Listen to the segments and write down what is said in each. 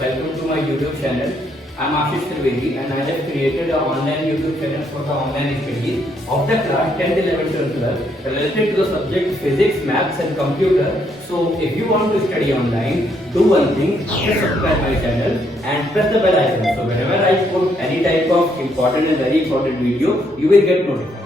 Welcome to my YouTube channel. I'm Ashish Trivedi and I have created an online YouTube channel for the online studies of the class 10th, 11th, 12th related to the subject physics, maths and computer. So if you want to study online, do one thing, just subscribe my channel and press the bell icon. So whenever I put any type of important and very important video, you will get notified.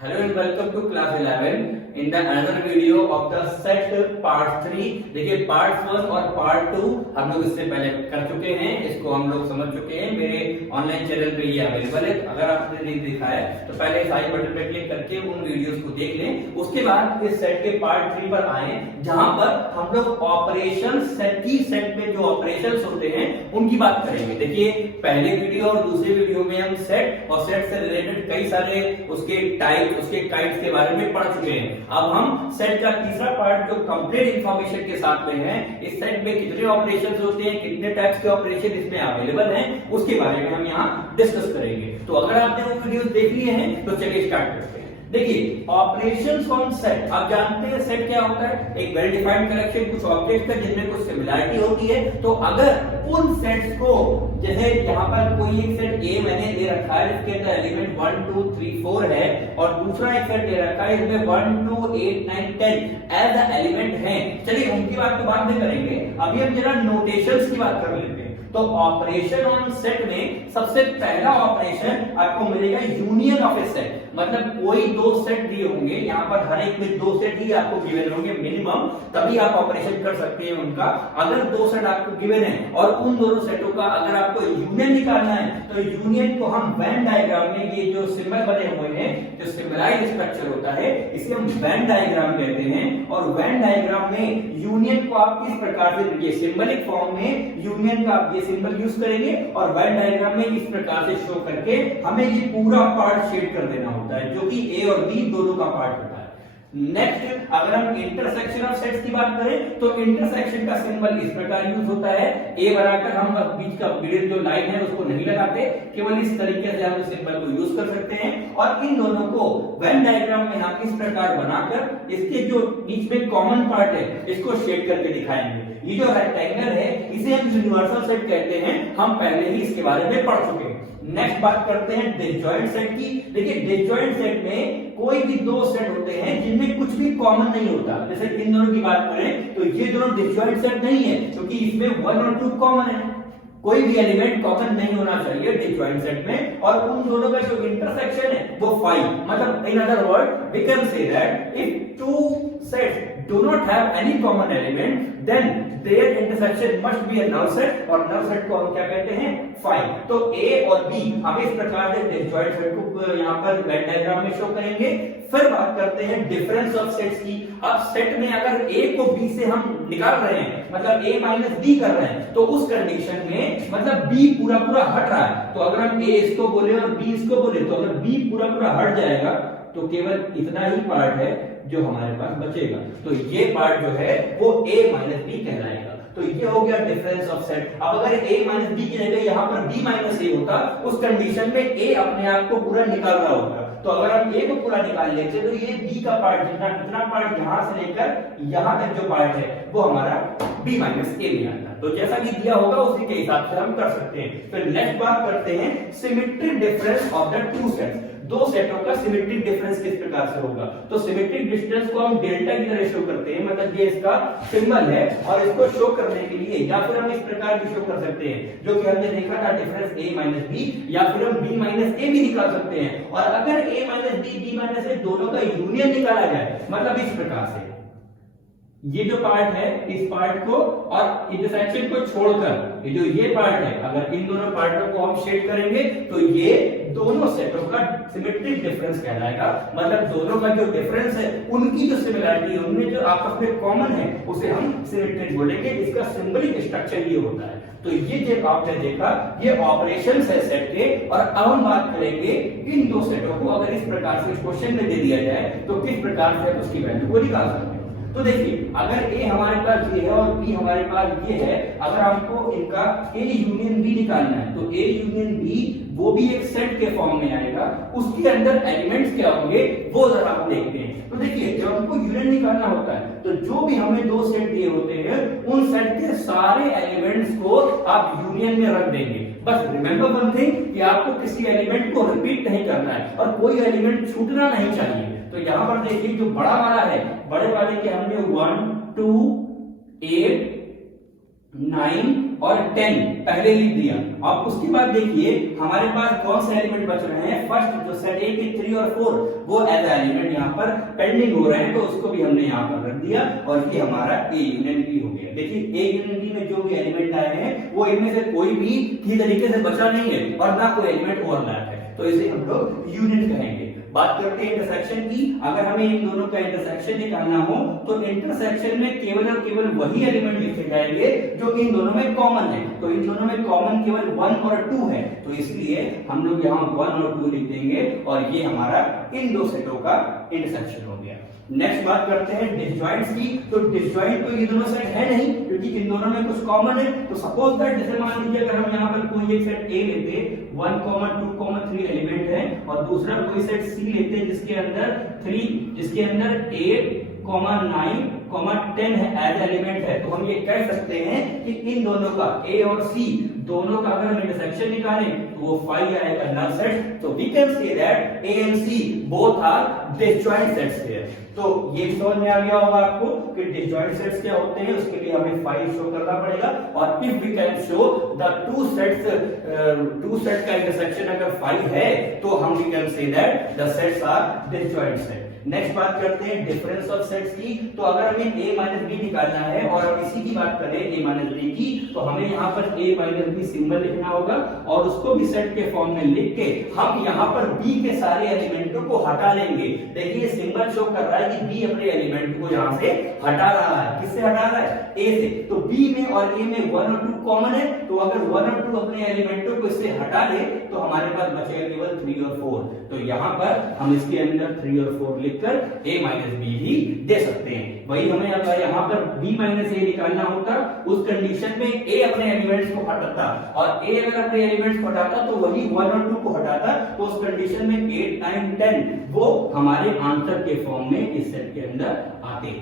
Hello and welcome to class 11 in the another video of the set part 3. देखिए part 1 और part 2 हम लोग इससे पहले कर चुके हैं, इसको हम लोग समझ चुके हैं। मेरे ऑनलाइन चैनल पे ये अवेलेबल है। अगर आपने नहीं देखा है तो पहले इस आई बटन पे क्लिक करके उन वीडियोस को देख लें। उसके बाद इस सेट के पार्ट 3 पर आए, जहां पर हम लोग ऑपरेशन सेट में जो ऑपरेशंस होते हैं उनकी बात करेंगे। देखिए पहले वीडियो और दूसरे वीडियो में हम सेट और सेट से रिलेटेड कई सारे उसके टाइप, उसके काइंड्स के बारे में पढ़ चुके हैं। अब हम सेट का तीसरा पार्ट जो कंप्लीट इंफॉर्मेशन के साथ में है, इस सेट में कितने ऑपरेशंस होते हैं, कितने टाइप्स के ऑपरेशन इसमें अवेलेबल हैं, उसके बारे में हम यहाँ डिस्कस करेंगे। तो अगर आपने वो वीडियोस देख लिए हैं तो चलिए स्टार्ट करते हैं। देखिए ऑपरेशंस ऑन सेट, आप जानते हैं सेट क्या होता है, एक वेल डिफाइंड कलेक्शन कुछ ऑब्जेक्ट्स का जिनमें कुछ सिमिलरिटी होती है। तो अगर उन सेट्स को, जैसे यहाँ पर कोई एक सेट ए मैंने दे रखा है, इसके अंदर एलिमेंट 1 2 3 4 है और दूसरा एक सेट दे रखा है इसमें 1 2 8 9 10 एज अ एलिमेंट है। चलिए उनकी बात तो बाद में करेंगे, अभी हम जरा नोटेशंस की बात कर लेते हैं। तो ऑपरेशन ऑन सेट में सबसे पहला ऑपरेशन आपको मिलेगा यूनियन ऑफ ए सेट, मतलब कोई दो सेट दिए होंगे, यहाँ पर हर एक में दो सेट ही आपको गिवन होंगे मिनिमम, तभी आप ऑपरेशन कर सकते हैं उनका। अगर दो सेट आपको गिवन है और उन दोनों सेटों का अगर आपको यूनियन निकालना है तो यूनियन को हम वेन डायग्राम में, ये जो सिंबल बने हुए हैं, जो सिंबलाइज स्ट्रक्चर होता है, इसे हम वेन डायग्राम कहते हैं। और वेन डायग्राम में यूनियन को आप इस प्रकार से, ये सिंबलिक फॉर्म में यूनियन का आप ये सिंबल यूज करेंगे और वेन डायग्राम में इस प्रकार से शो करके हमें ये पूरा पार्ट शेड कर देना होता है, जो कि ए और बी दोनों का पार्ट होता है। नेक्स्ट अगर हम इंटरसेक्शन ऑफ सेट्स की बात करें तो इंटरसेक्शन का सिंबल इस प्रकार यूज होता है, ए बनाकर हम बीच का मिडिल जो लाइन है उसको नहीं लगाते, केवल इस तरीके से हम सिंबल को यूज कर सकते हैं। और इन दोनों को वेन डायग्राम में हम इस प्रकार बनाकर इसके जो बीच में कॉमन पार्ट है इसको शेड करके दिखाएंगे। ये जो रेक्टेंगल है इसे हम यूनिवर्सल सेट कहते हैं, हम पहले ही इसके बारे में पढ़ चुके हैं। नेक्स्ट बात करते हैं डिसजॉइंट सेट की। देखिए डिसजॉइंट सेट में कोई भी दो सेट होते हैं जिनमें कुछ भी कॉमन नहीं होता। जैसे इन दोनों की बात करें तो ये दोनों डिसजॉइंट सेट नहीं है, क्योंकि इसमें 1 और 2 कॉमन है, कोई भी एलिमेंट कॉमन नहीं होना चाहिए डिसजॉइंट सेट में। और उन दोनों का जो इंटरसेक्शन है वो 5, मतलब in other word we can say that if two sets do not have any common element then their intersection must be a null set, और null set को हम क्या कहते हैं 5। तो A और B हम इस प्रकार से डिसजॉइंट सेट को यहाँ पर वेन डायग्राम में शो करेंगे। फिर बात करते हैं डिफरेंस ऑफ सेट्स की। अब सेट में अगर A को B से हम निकाल रहे हैं, मतलब A माइनस B कर रहे हैं, तो उस कंडीशन में मतलब B पूरा पूरा हट रहा है, तो अगर हम A इसको बोले और B इसको बोले, तो अगर B पूरा पूरा हट जाएगा तो केवल इतना ही पार्ट है जो हमारे पास बचेगा, तो ये पार्ट जो है वो A माइनस बी कहलाएगा। तो ये हो गया डिफरेंस ऑफ सेट। अब अगर A माइनस बी की जगह यहाँ पर B माइनस ए होता, उस कंडीशन में A अपने आप को पूरा निकाल रहा होगा। तो अगर हम A को पूरा निकाल लेते तो ये B का पार्ट, जितना पार्ट यहाँ से लेकर यहाँ तक जो पार्ट है वो हमारा B माइनस ए में आता है। तो जैसा कि दिया होगा उसी के हिसाब से हम कर सकते हैं। फिर नेक्स्ट बात करते हैं symmetric difference of the two sets. दो सेटों का सिमेट्रिक डिफरेंस किस प्रकार से होगा। तो सिमेट्रिक डिस्टेंस को हम डेल्टा की तरह शो करते हैं, मतलब ये इसका सिंबल है और इसको शो करने के लिए या फिर हम इस प्रकार भी शो कर सकते हैं, जो कि हमने देखा था डिफरेंस A माइनस बी, या फिर हम B माइनस ए भी निकाल सकते हैं। और अगर A minus B, B minus A दोनों का यूनियन निकाला जाए, मतलब इस प्रकार से ये जो पार्ट है इस पार्ट को और इंटरसेक्शन को छोड़कर ये जो ये पार्ट है, अगर इन दोनों पार्टों को हम शेड करेंगे तो ये दोनों सेटों का सिमेट्रिक डिफरेंस कहलाएगा। मतलब दोनों का जो डिफरेंस है, उनकी जो सिमिलरिटी है, उनमें जो आपस में कॉमन है, उसे हम सिमेट्रिक बोलेंगे। इसका सिंबलिक स्ट्रक्चर ये होता है। तो ये जो आपने देखा ये ऑपरेशंस है सेट के। और अब हम बात करेंगे इन दो सेटों को अगर इस प्रकार से क्वेश्चन में दे दिया जाए तो किस प्रकार से उसकी वैल्यू को निकाल सकते हैं। तो देखिए अगर ए हमारे पास ये है और बी हमारे पास ये है, अगर आपको इनका ए यूनियन बी निकालना है तो ए यूनियन बी वो भी एक सेट के फॉर्म में आएगा, उसके अंदर एलिमेंट्स क्या होंगे वो जरा आप देखते हैं। तो देखिए जब हमको यूनियन निकालना होता है तो जो भी हमें दो सेट दिए होते हैं उन सेट के सारे एलिमेंट्स को आप यूनियन में रख देंगे। बस रिमेंबर वन थिंग कि आपको किसी एलिमेंट को रिपीट नहीं करना है और कोई एलिमेंट छूटना नहीं चाहिए। तो यहाँ पर देखिए जो बड़ा वाला है, बड़े वाले के हमने 1 2 8 9 और 10 पहले लिख दिया। अब उसके बाद देखिए हमारे पास कौन से एलिमेंट बच रहे हैं। फर्स्ट जो सेट ए के 3 और 4 वो एज एलिमेंट यहाँ पर पेंडिंग हो रहे हैं, तो उसको भी हमने यहाँ पर रख दिया और ये हमारा ए यूनियन बी हो गया। देखिए ए यूनियन बी में जो भी एलिमेंट आए हैं वो इनमें से कोई भी ठीक तरीके से बचा नहीं है और ना कोई एलिमेंट ओवरलैप है, तो इसे हम लोग यूनियन कहेंगे। बात करते हैं इंटरसेक्शन की। अगर हमें इन दोनों का इंटरसेक्शन निकालना हो तो इंटरसेक्शन में केवल और केवल वही एलिमेंट लिखे जाएंगे जो इन दोनों में कॉमन है। तो इन दोनों में कॉमन केवल 1 और 2 है, तो इसलिए हम लोग यहाँ 1 और 2 लिख देंगे और ये हमारा इन दो सेटों का इंटरसेक्शन हो गया। नेक्स्ट बात करते हैं डिसजॉइंट्स की। तो डिसजॉइंट तो ये दोनों सेट है नहीं क्योंकि इन दोनों में कुछ कॉमन है। तो सपोज दैट जैसे मान लीजिए अगर हम यहाँ पर कोई एक सेट ए लेते 1, 2, 3 एलिमेंट है और दूसरा कोई सेट सी लेते जिसके अंदर 8, 9, 10 है एज एलिमेंट है, तो हम ये कह सकते हैं कि इन दोनों का ए और सी दोनों का अगर हम इंटरसेक्शन निकालें तो वो 5 आएगा नल सेट। तो we can say that A and C both are disjoint sets here. तो ये समझ में आ गया होगा आपको कि डिसजॉइंट सेट्स क्या होते हैं, उसके लिए हमें 5 शो करना पड़ेगा और if we can show the two set का इंटरसेक्शन अगर 5 है तो हम we can say that the sets are disjoint set. Next बात करते हैं डिफरेंस ऑफ सेट्स की। तो अगर हमें a माइनस बी निकालना है और अब इसी की बात करें a माइनस बी की, तो हमें यहाँ पर a माइनस बी सिंबल लिखना होगा और उसको भी सेट के फॉर्म में लिख के हम यहाँ पर b के सारे एलिमेंटों को हटा लेंगे। देखिए सिंबल शो कर रहा है कि b अपने एलिमेंट को यहाँ से हटा रहा है। किससे हटा रहा है? a से। तो b में और a में 1 और 2 कॉमन है, तो अगर 1 और 2 अपने एलिमेंटों को इससे हटा ले तो हमारे पास बचेगा केवल 3 और 4। तो यहाँ पर हम इसके अंदर 3 और 4 लिखकर a माइनस बी ही दे सकते हैं। वही हमें अगर यहाँ पर b माइनस ए निकालना होता उस कंडीशन में a अपने एलिमेंट्स को हटाता और a अगर अपने एलिमेंट्स को हटाता तो वही 1 और 2 को हटाता, तो उस कंडीशन में 8, 9, 10 वो हमारे आंसर के फॉर्म में इस सेट के अंदर आते।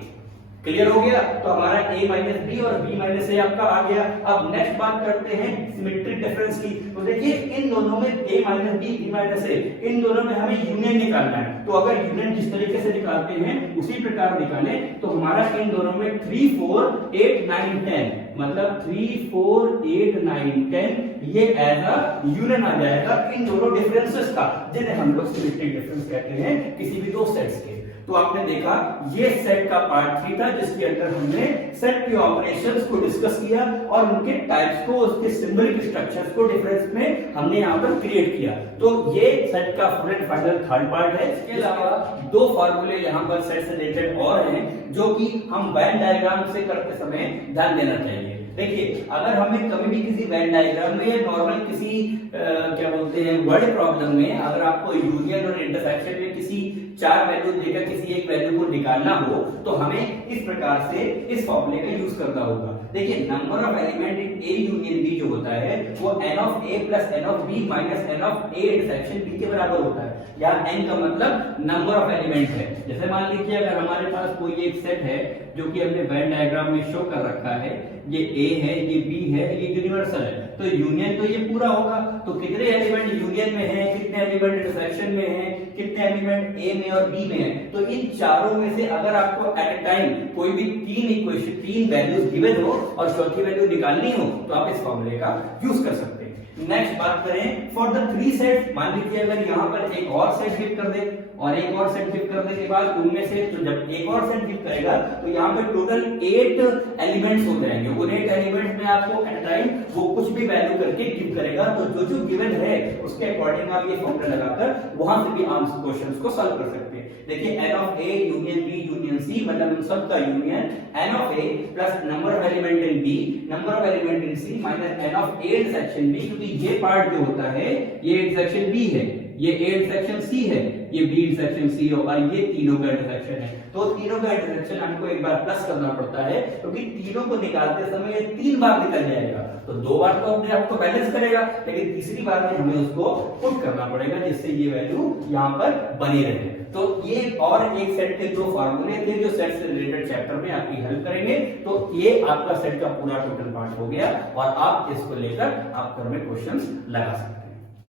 क्लियर हो गया? तो हमारा a माइनस बी और b माइनस ए आपका आ गया। अब नेक्स्ट बात करते हैं सिमेट्रिक डिफरेंस की। तो देखिए इन दोनों में a minus B, b minus a, इन दोनों में हमें यूनियन निकालना है। तो अगर यूनियन जिस तरीके से निकालते हैं उसी प्रकार निकालें तो हमारा इन दोनों में 3, 4, 8, 9, 10 मतलब 3, 4, 8, 9, 10 ये एज अ यूनियन आ जाएगा इन दोनों डिफरेंसेस का, जिन्हें हम लोग सिमेट्रिक डिफरेंस कहते हैं किसी भी दो सेट्स के। तो आपने देखा ये सेट का पार्ट 3 था जिसके अंदर हमने सेट के ऑपरेशंस को डिस्कस किया और उनके टाइप्स को, उसके सिंबलिक स्ट्रक्चर्स को डिफरेंस में हमने यहाँ पर क्रिएट किया। तो ये सेट का full and final third part है। इसके अलावा दो फार्मूले यहाँ पर सेट से रिलेटेड और हैं जो कि हम वेन डायग्राम से करते समय ध्यान देना चाहिए। देखिए अगर हमें कभी भी किसी वेन डायग्राम में या नॉर्मल किसी क्या बोलते हैं वर्ड प्रॉब्लम में अगर आपको यूनियन और इंटरसेक्शन में किसी 4 वैल्यू देकर किसी एक वैल्यू को निकालना हो तो हमें इस प्रकार से इस फॉर्मूले का यूज करना होगा। देखिए number of element in A union B जो होता है वो n of a plus n of b minus n of a intersection b के बराबर होता है। यहाँ n का मतलब नंबर ऑफ एलिमेंट है। जैसे मान लीजिए अगर हमारे पास कोई एक सेट है जो कि हमने वेन डायग्राम में शो कर रखा है, ये a है, ये b है, ये यूनिवर्सल है, तो यूनियन तो ये पूरा होगा। तो कितने एलिमेंट यूनियन में हैं, कितने एलिमेंट इंटरसेक्शन में हैं, कितने एलिमेंट a में और b में हैं, तो इन चारों में से अगर आपको एट ए टाइम कोई भी 3 वैल्यूज गिवन हो और चौथी वैल्यू निकालनी हो तो आप इस फॉर्मूले का यूज कर सकते हैं। नेक्स्ट बात करें फॉर द 3 सेट। मान लीजिए अगर यहाँ पर एक और सेट गिव कर दे और एक और सेट गिव करने के बाद उनमें से तो जब एक और सेट गिव करेगा तो यहाँ पे टोटल 8 एलिमेंट्स हो जाएंगे। उन 8 एलिमेंट्स में आपको एट टाइम वो कुछ भी वैल्यू करके गिव करेगा, तो जो जो गिवन है उसके अकॉर्डिंग आप ये फॉर्मूला लगाकर वहां से भी आंसर क्वेश्चंस को सॉल्व कर सकते हैं। देखिए n of a union b union c मतलब इन सब का union n of a plus number of element in b number of element in c minus n of a intersection b, क्योंकि ये पार्ट जो होता है ये इंटरसेक्शन b है, ये A इंटरसेक्शन C है, ये B इंटरसेक्शन C है और ये तीनों का इंटरसेक्शन है। तो तीनों का इंटरसेक्शन हमको एक बार प्लस करना पड़ता है क्योंकि तीनों को निकालते समय ये 3 बार निकल जाएगा, तो 2 बार तो अपने आप को बैलेंस करेगा, लेकिन तीसरी बार में हमें उसको पुट करना पड़ेगा जिससे ये वैल्यू यहाँ पर बनी रहे। तो ये और एक सेट के 2 फार्मूले थे जो सेट से रिलेटेड चैप्टर में आपकी हेल्प करेंगे। तो ये आपका सेट का पूरा टोटल पार्ट हो गया और आप इसको लेकर आप घर में क्वेश्चंस लगा सकते हैं।